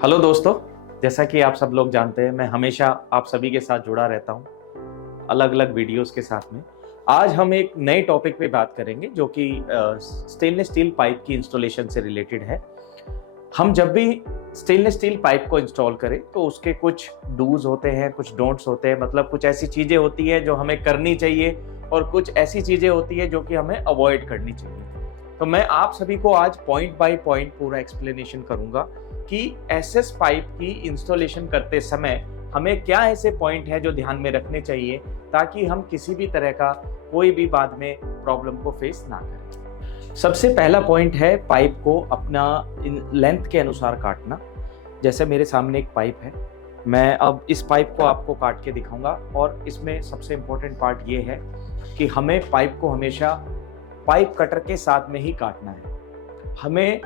Hello दोस्तों, जैसा कि आप सब लोग जानते हैं मैं हमेशा आप सभी के साथ जुड़ा रहता हूं, अलग अलग वीडियोस के साथ में। आज हम एक नए टॉपिक पे बात करेंगे जो कि स्टेनलेस स्टील पाइप की इंस्टॉलेशन से रिलेटेड है। हम जब भी स्टेनलेस स्टील पाइप को इंस्टॉल करें तो उसके कुछ डूज होते हैं, कुछ डोंट्स होते हैं, मतलब कुछ ऐसी चीज़ें होती हैं जो हमें करनी चाहिए और कुछ ऐसी चीज़ें होती हैं जो कि हमें अवॉइड करनी चाहिए। तो मैं आप सभी को आज पॉइंट बाय पॉइंट पूरा एक्सप्लेनेशन करूंगा कि एसएस पाइप की इंस्टॉलेशन करते समय हमें क्या ऐसे पॉइंट है जो ध्यान में रखने चाहिए ताकि हम किसी भी तरह का कोई भी बाद में प्रॉब्लम को फेस ना करें। सबसे पहला पॉइंट है पाइप को अपना लेंथ के अनुसार काटना। जैसे मेरे सामने एक पाइप है, मैं अब इस पाइप को आपको काट के दिखाऊंगा और इसमें सबसे इम्पोर्टेंट पार्ट ये है कि हमें पाइप को हमेशा पाइप कटर के साथ में ही काटना है। हमें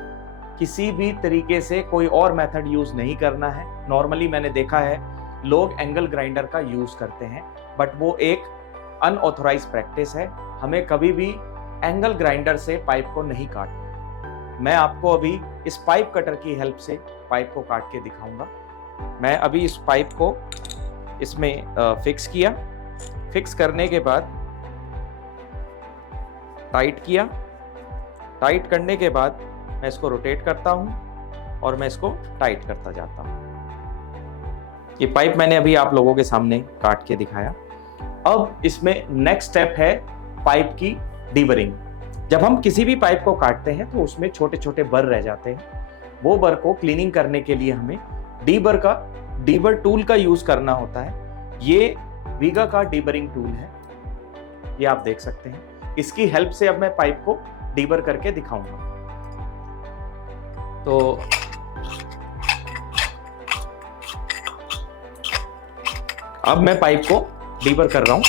किसी भी तरीके से कोई और मेथड यूज नहीं करना है। नॉर्मली मैंने देखा है लोग एंगल ग्राइंडर का यूज करते हैं, बट वो एक अनऑथोराइज्ड प्रैक्टिस है। हमें कभी भी एंगल ग्राइंडर से पाइप को नहीं काटना। मैं आपको अभी इस पाइप कटर की हेल्प से पाइप को काट के दिखाऊंगा। मैं अभी इस पाइप को इसमें फिक्स किया। फिक्स करने के बाद टाइट किया। टाइट करने के बाद मैं इसको रोटेट करता हूं और मैं इसको टाइट करता जाता हूं। ये पाइप मैंने अभी आप लोगों के सामने काट के दिखाया। अब इसमें नेक्स्ट स्टेप है पाइप की डीबरिंग। जब हम किसी भी पाइप को काटते हैं तो उसमें छोटे छोटे बर रह जाते हैं। वो बर को क्लीनिंग करने के लिए हमें डीबर टूल का यूज करना होता है। ये वीगा का डीबरिंग टूल है, ये आप देख सकते हैं। इसकी हेल्प से अब मैं पाइप को डीबर करके दिखाऊंगा। तो अब मैं पाइप को डीबर कर रहा हूं।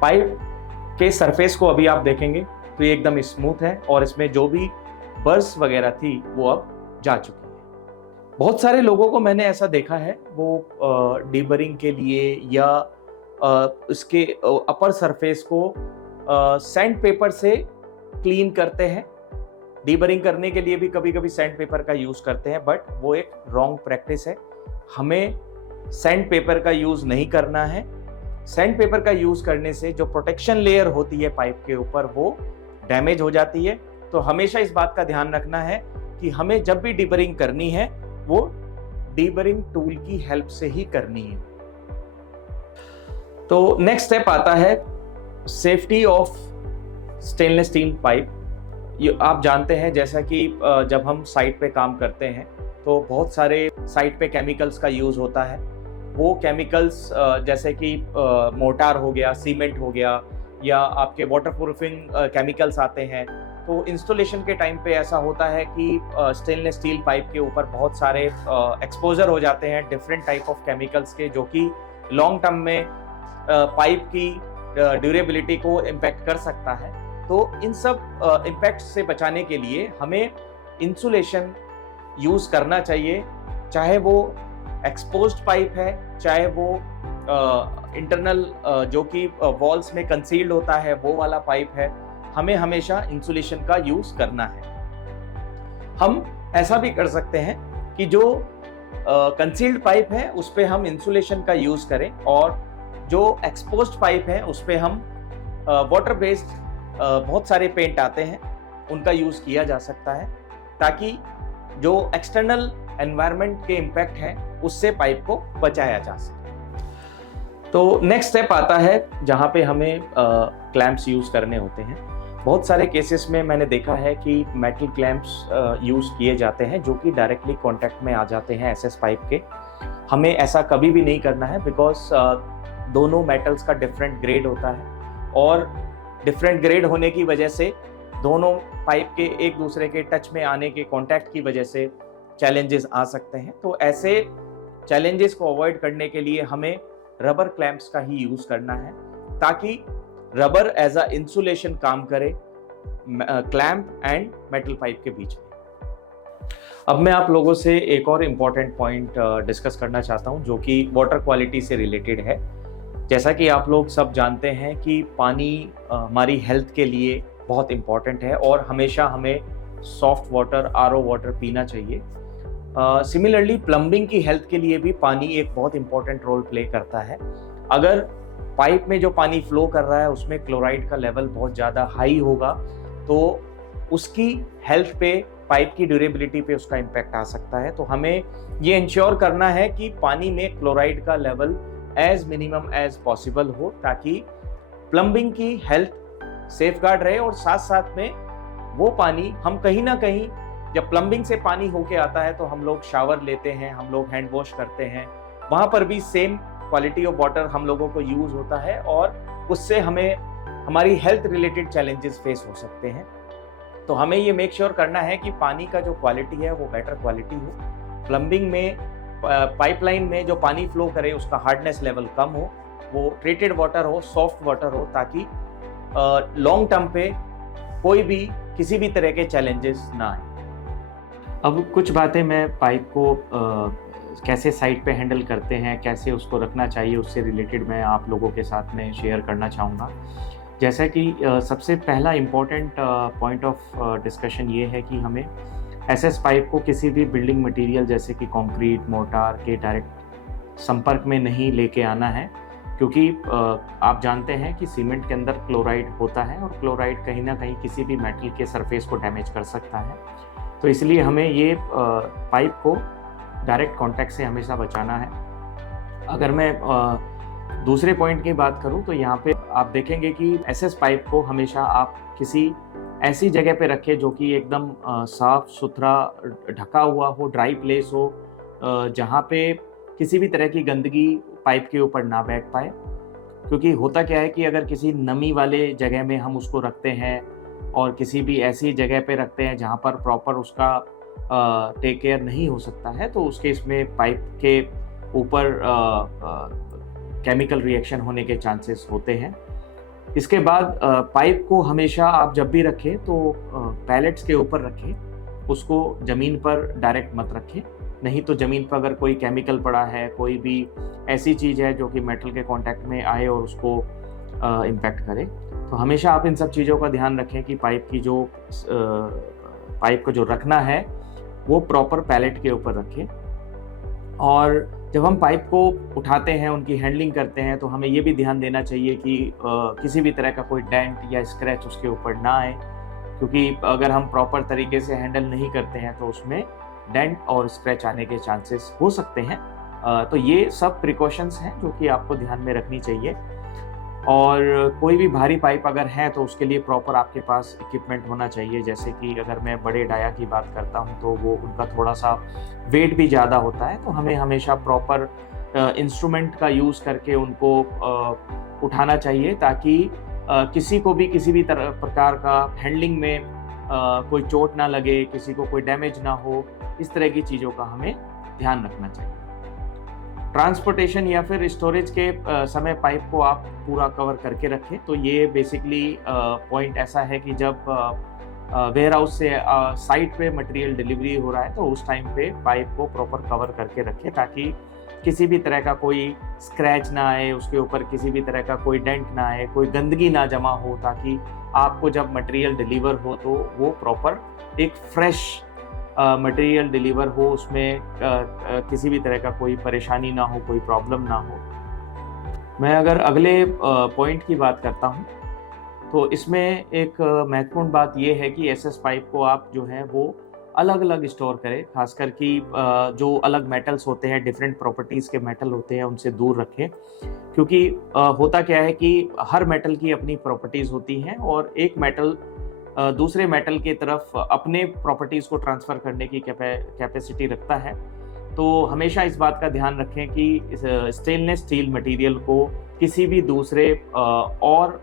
पाइप के सरफेस को अभी आप देखेंगे तो ये एकदम स्मूथ है और इसमें जो भी बर्स वगैरह थी वो अब जा चुकी है। बहुत सारे लोगों को मैंने ऐसा देखा है, वो डीबरिंग के लिए या उसके अपर सरफेस को सैंड पेपर से क्लीन करते हैं। डीबरिंग करने के लिए भी कभी कभी सैंड पेपर का यूज करते हैं, बट वो एक रॉन्ग प्रैक्टिस है। हमें सैंड पेपर का यूज नहीं करना है। सैंड पेपर का यूज करने से जो प्रोटेक्शन लेयर होती है पाइप के ऊपर वो डैमेज हो जाती है। तो हमेशा इस बात का ध्यान रखना है कि हमें जब भी डीबरिंग करनी है वो डीबरिंग टूल की हेल्प से ही करनी है। तो नेक्स्ट स्टेप आता है safety of stainless steel pipe. ये आप जानते हैं जैसा कि जब हम साइट पे काम करते हैं तो बहुत सारे साइट पे केमिकल्स का यूज़ होता है। वो केमिकल्स जैसे कि मोटार हो गया, सीमेंट हो गया, या आपके वाटरप्रूफिंग केमिकल्स आते हैं। तो इंस्टॉलेशन के टाइम पे ऐसा होता है कि स्टेनलेस स्टील पाइप के ऊपर बहुत सारे एक्सपोजर हो जाते हैं डिफरेंट टाइप ऑफ केमिकल्स के, जो कि लॉन्ग टर्म में पाइप की ड्यूरेबिलिटी को इम्पैक्ट कर सकता है। तो इन सब इम्पैक्ट से बचाने के लिए हमें इंसुलेशन यूज़ करना चाहिए, चाहे वो एक्सपोज्ड पाइप है, चाहे वो इंटरनल जो कि वॉल्स में कंसील्ड होता है वो वाला पाइप है। हमें हमेशा इंसुलेशन का यूज़ करना है। हम ऐसा भी कर सकते हैं कि जो कंसील्ड पाइप है उस पर हम इंसुलेशन का यूज़ करें और जो एक्सपोज्ड पाइप है उस पर हम वाटर बेस्ड बहुत सारे पेंट आते हैं उनका यूज़ किया जा सकता है, ताकि जो एक्सटर्नल एनवायरनमेंट के इम्पैक्ट है उससे पाइप को बचाया जा सके। तो नेक्स्ट स्टेप आता है जहाँ पे हमें क्लैंप्स यूज़ करने होते हैं। बहुत सारे केसेस में मैंने देखा है कि मेटल क्लैंप्स यूज़ किए जाते हैं जो कि डायरेक्टली कॉन्टैक्ट में आ जाते हैं एसएस पाइप के। हमें ऐसा कभी भी नहीं करना है, बिकॉज दोनों मेटल्स का डिफरेंट ग्रेड होता है और डिफरेंट ग्रेड होने की वजह से दोनों पाइप के एक दूसरे के टच में आने के कांटेक्ट की वजह से चैलेंजेस आ सकते हैं। तो ऐसे चैलेंजेस को अवॉइड करने के लिए हमें रबर क्लैंप्स का ही यूज़ करना है, ताकि रबर एज अ इंसुलेशन काम करे क्लैंप एंड मेटल पाइप के बीच में। अब मैं आप लोगों से एक और इम्पॉर्टेंट पॉइंट डिस्कस करना चाहता हूं जो कि वाटर क्वालिटी से रिलेटेड है। जैसा कि आप लोग सब जानते हैं कि पानी हमारी हेल्थ के लिए बहुत इम्पॉर्टेंट है और हमेशा हमें सॉफ्ट वाटर, आरओ वाटर पीना चाहिए। सिमिलरली प्लम्बिंग की हेल्थ के लिए भी पानी एक बहुत इंपॉर्टेंट रोल प्ले करता है। अगर पाइप में जो पानी फ्लो कर रहा है उसमें क्लोराइड का लेवल बहुत ज़्यादा हाई होगा तो उसकी हेल्थ पे, पाइप की ड्यूरेबिलिटी पे उसका इम्पैक्ट आ सकता है। तो हमें ये इंश्योर करना है कि पानी में क्लोराइड का level as minimum as possible हो, ताकि प्लम्बिंग की हेल्थ सेफगार्ड रहे। और साथ साथ में वो पानी हम कहीं ना कहीं, जब प्लम्बिंग से पानी होके आता है तो हम लोग शावर लेते हैं, हम लोग हैंड वॉश करते हैं, वहाँ पर भी सेम क्वालिटी ऑफ वाटर हम लोगों को यूज होता है और उससे हमें हमारी हेल्थ रिलेटेड चैलेंजेस फेस हो सकते हैं। तो हमें ये मेक श्योर करना है कि पानी का जो क्वालिटी है वो बेटर क्वालिटी हो। प्लम्बिंग में पाइपलाइन में जो पानी फ्लो करे उसका हार्डनेस लेवल कम हो, वो ट्रीटेड वाटर हो, सॉफ्ट वाटर हो, ताकि लॉन्ग टर्म पे कोई भी किसी भी तरह के चैलेंजेस ना आए। अब कुछ बातें मैं पाइप को कैसे साइट पे हैंडल करते हैं, कैसे उसको रखना चाहिए, उससे रिलेटेड मैं आप लोगों के साथ में शेयर करना चाहूँगा। जैसा कि सबसे पहला इम्पॉर्टेंट पॉइंट ऑफ डिस्कशन ये है कि हमें एसएस पाइप को किसी भी बिल्डिंग मटेरियल जैसे कि कंक्रीट, मोर्टार के डायरेक्ट संपर्क में नहीं लेके आना है, क्योंकि आप जानते हैं कि सीमेंट के अंदर क्लोराइड होता है और क्लोराइड कहीं ना कहीं किसी भी मेटल के सरफेस को डैमेज कर सकता है। तो इसलिए हमें ये पाइप को डायरेक्ट कांटेक्ट से हमेशा बचाना है। अगर मैं दूसरे पॉइंट की बात करूं तो यहाँ पे आप देखेंगे कि एसएस पाइप को हमेशा आप किसी ऐसी जगह पे रखें जो कि एकदम साफ सुथरा ढका हुआ हो, ड्राई प्लेस हो, जहाँ पे किसी भी तरह की गंदगी पाइप के ऊपर ना बैठ पाए। क्योंकि होता क्या है कि अगर किसी नमी वाले जगह में हम उसको रखते हैं और किसी भी ऐसी जगह पे रखते हैं जहाँ पर प्रॉपर उसका टेक केयर नहीं हो सकता है, तो उस केस में पाइप के ऊपर केमिकल रिएक्शन होने के चांसेस होते हैं। इसके बाद पाइप को हमेशा आप जब भी रखें तो पैलेट्स के ऊपर रखें, उसको ज़मीन पर डायरेक्ट मत रखें। नहीं तो ज़मीन पर अगर कोई केमिकल पड़ा है, कोई भी ऐसी चीज़ है जो कि मेटल के कांटेक्ट में आए और उसको इम्पैक्ट करे, तो हमेशा आप इन सब चीज़ों का ध्यान रखें कि पाइप को जो रखना है वो प्रॉपर पैलेट के ऊपर रखें। और जब हम पाइप को उठाते हैं, उनकी हैंडलिंग करते हैं, तो हमें ये भी ध्यान देना चाहिए कि किसी भी तरह का कोई डेंट या स्क्रैच उसके ऊपर ना आए, क्योंकि अगर हम प्रॉपर तरीके से हैंडल नहीं करते हैं तो उसमें डेंट और स्क्रैच आने के चांसेस हो सकते हैं। तो ये सब प्रिकॉशंस हैं जो कि आपको ध्यान में रखनी चाहिए। और कोई भी भारी पाइप अगर है तो उसके लिए प्रॉपर आपके पास इक्विपमेंट होना चाहिए। जैसे कि अगर मैं बड़े डाया की बात करता हूं तो वो उनका थोड़ा सा वेट भी ज़्यादा होता है, तो हमें हमेशा प्रॉपर इंस्ट्रूमेंट का यूज़ करके उनको उठाना चाहिए, ताकि किसी को भी किसी भी प्रकार का हैंडलिंग में कोई चोट ना लगे, किसी को कोई डैमेज ना हो। इस तरह की चीज़ों का हमें ध्यान रखना चाहिए। ट्रांसपोर्टेशन या फिर स्टोरेज के समय पाइप को आप पूरा कवर करके रखें। तो ये बेसिकली पॉइंट ऐसा है कि जब वेयर हाउस से साइट पे मटेरियल डिलीवरी हो रहा है तो उस टाइम पे पाइप को प्रॉपर कवर करके रखें, ताकि किसी भी तरह का कोई स्क्रैच ना आए, उसके ऊपर किसी भी तरह का कोई डेंट ना आए, कोई गंदगी ना जमा हो, ताकि आपको जब मटेरियल डिलीवर हो तो वो प्रॉपर एक फ्रेश मटेरियल डिलीवर हो, उसमें किसी भी तरह का कोई परेशानी ना हो, कोई प्रॉब्लम ना हो। मैं अगर अगले पॉइंट की बात करता हूँ तो इसमें एक महत्वपूर्ण बात ये है कि एसएस पाइप को आप जो है वो अलग अलग स्टोर करें, खासकर कि जो अलग मेटल्स होते हैं, डिफरेंट प्रॉपर्टीज़ के मेटल होते हैं, उनसे दूर रखें। क्योंकि होता क्या है कि हर मेटल की अपनी प्रॉपर्टीज़ होती हैं और एक मेटल दूसरे मेटल की तरफ अपने प्रॉपर्टीज़ को ट्रांसफ़र करने की कैपेसिटी रखता है। तो हमेशा इस बात का ध्यान रखें कि स्टेनलेस स्टील मटेरियल को किसी भी दूसरे और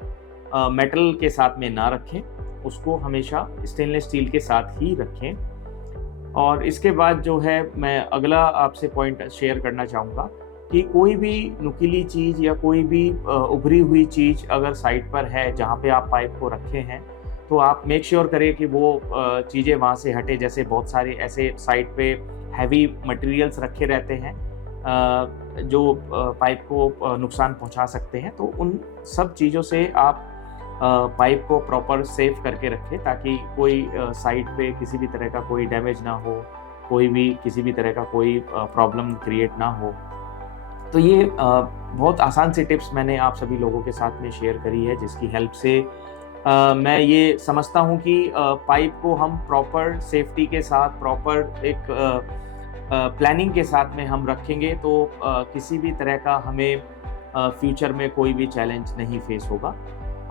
मेटल के साथ में ना रखें, उसको हमेशा स्टेनलेस स्टील के साथ ही रखें। और इसके बाद जो है मैं अगला आपसे पॉइंट शेयर करना चाहूँगा कि कोई भी नुकीली चीज़ या कोई भी उभरी हुई चीज़ अगर साइट पर है जहाँ पे आप पाइप को रखे हैं, तो आप मेक श्योर करें कि वो चीज़ें वहाँ से हटे। जैसे बहुत सारे ऐसे साइट पे हैवी मटेरियल्स रखे रहते हैं जो पाइप को नुकसान पहुँचा सकते हैं, तो उन सब चीज़ों से आप पाइप को प्रॉपर सेफ करके रखें, ताकि कोई साइट पे किसी भी तरह का कोई डैमेज ना हो, कोई भी किसी भी तरह का कोई प्रॉब्लम क्रिएट ना हो। तो ये बहुत आसान सी टिप्स मैंने आप सभी लोगों के साथ में शेयर करी है, जिसकी हेल्प से मैं ये समझता हूँ कि पाइप को हम प्रॉपर सेफ्टी के साथ, प्रॉपर एक प्लानिंग के साथ में हम रखेंगे तो किसी भी तरह का हमें फ्यूचर में कोई भी चैलेंज नहीं फेस होगा।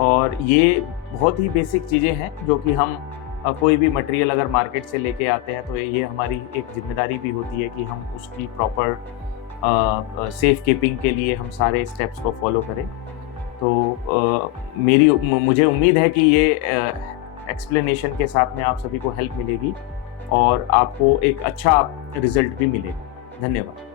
और ये बहुत ही बेसिक चीज़ें हैं जो कि हम कोई भी मटेरियल अगर मार्केट से लेके आते हैं तो ये हमारी एक जिम्मेदारी भी होती है कि हम उसकी प्रॉपर सेफ कीपिंग के लिए हम सारे स्टेप्स को फॉलो करें। तो मुझे उम्मीद है कि ये एक्सप्लेनेशन के साथ में आप सभी को हेल्प मिलेगी और आपको एक अच्छा रिजल्ट भी मिलेगा। धन्यवाद।